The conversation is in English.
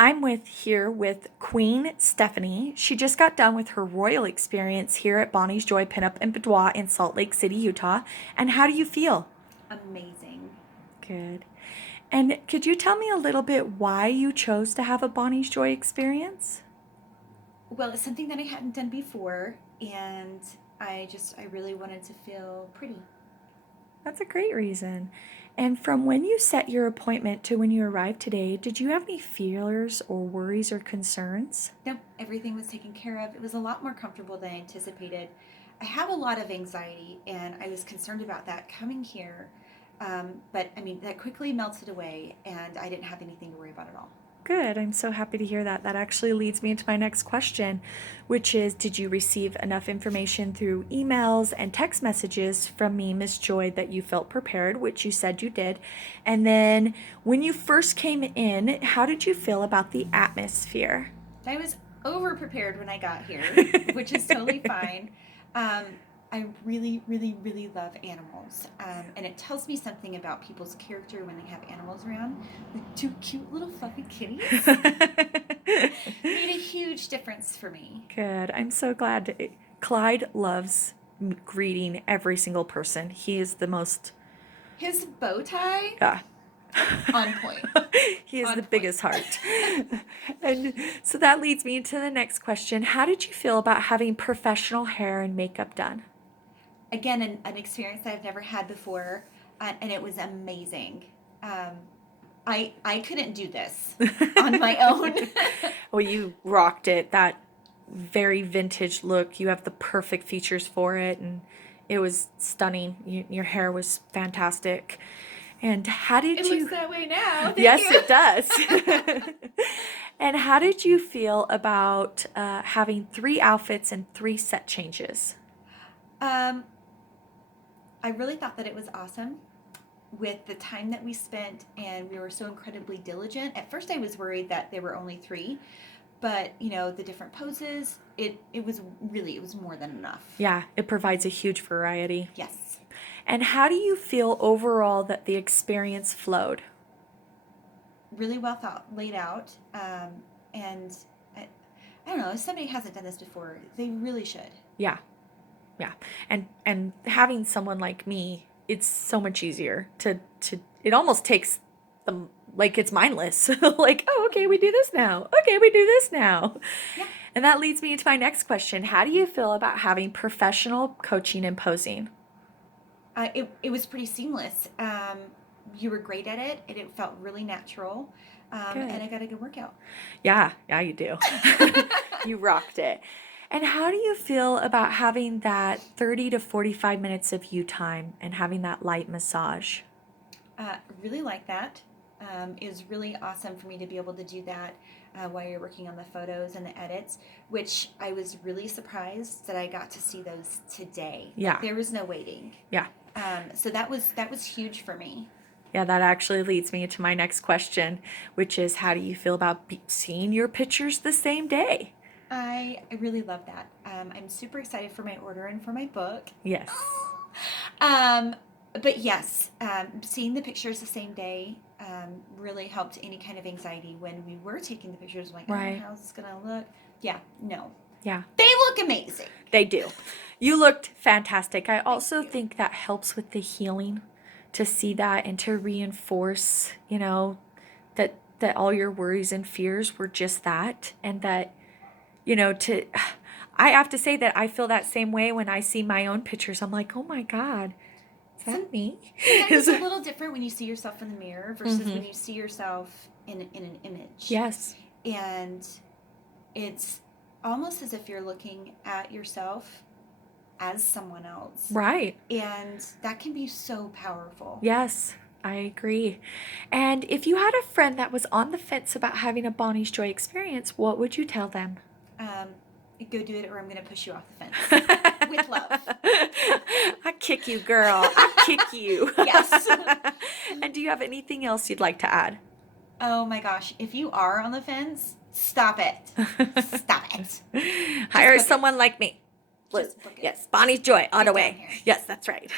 I'm here with Queen Stephanie. She just got done with her royal experience here at Bonnie's Joy Pinup and Boudoir in Salt Lake City, Utah. And how do you feel? Amazing. Good. And could you tell me a little bit why you chose to have a Bonnie's Joy experience? Well, it's something that I hadn't done before, and I really wanted to feel pretty. That's a great reason. And from when you set your appointment to when you arrived today, did you have any fears or worries or concerns? No, everything was taken care of. It was a lot more comfortable than I anticipated. I have a lot of anxiety, and I was concerned about that coming here. But I mean, that quickly melted away, and I didn't have anything to worry about at all. Good. I'm so happy to hear that. That actually leads me into my next question, which is, did you receive enough information through emails and text messages from me, Miss Joy, that you felt prepared, which you said you did? And then when you first came in, how did you feel about the atmosphere? I was over prepared when I got here, which is totally fine. Um, I really, really, really love animals. And it tells me something about people's character when they have animals around. Like two cute little fluffy kitties made a huge difference for me. Good. I'm so glad. Clyde loves greeting every single person. He is the most, His bow tie, yeah. on point. He is On the point. biggest heart. And so that leads me to the next question. How did you feel about having professional hair and makeup done? Again, an experience that I've never had before, and it was amazing. Um, I couldn't do this on my own. Well, you rocked it. That very vintage look. You have the perfect features for it, and it was stunning. Your hair was fantastic. And how did It you? looks that way now. Thank Yes, you. it does. And how did you feel about having three outfits and three set changes? Um, I really thought that it was awesome with the time that we spent, and we were so incredibly diligent. At first, I was worried that there were only three, but the different poses, it was more than enough. Yeah, it provides a huge variety. Yes. And how do you feel overall that the experience flowed? Really well thought, laid out, and I don't know. If somebody hasn't done this before, they really should. Yeah, yeah. And having someone like me, it's so much easier to it almost takes the like it's mindless. Like, oh, okay, we do this now. Okay, we do this now. Yeah. And that leads me into my next question. How do you feel about having professional coaching and posing? It was pretty seamless. You were great at it, and it felt really natural. And Good. I got a good workout. Yeah, yeah, you do. You rocked it. And how do you feel about having that 30 to 45 minutes of you time and having that light massage? Really like that. It was really awesome for me to be able to do that while you're working on the photos and the edits, which I was really surprised that I got to see those today. Yeah. Like, there was no waiting. Yeah. So that was huge for me. Yeah, that actually leads me to my next question, which is how do you feel about seeing your pictures the same day? I really love that. I'm super excited for my order and for my book. Yes. Um, but yes, seeing the pictures the same day really helped any kind of anxiety when we were taking the pictures. Like, Right. oh, how's this gonna look? Yeah, no, Yeah, they look amazing. they do. You looked fantastic. I also you. think that helps with the healing to see that and to reinforce, that all your worries and fears were just that and that, to I have to say that I feel that same way when I see my own pictures. I'm like, "Oh my God, is Some, that me?" Sometimes Is it's a it? little different when you see yourself in the mirror versus when you see yourself in an image. Yes. And it's almost as if you're looking at yourself as someone else. Right. And that can be so powerful. Yes, I agree. And if you had a friend that was on the fence about having a Bonnie's Joy experience, what would you tell them? Um, Go do it, or I'm going to push you off the fence with love. I kick you, girl. I kick you. Yes. And do you have anything else you'd like to add? Oh my gosh. If you are on the fence, stop it. Stop it. Hire book it. someone like me. Just book it. Yes, Bonnie's Joy, on Get the down way. here. Yes, that's right.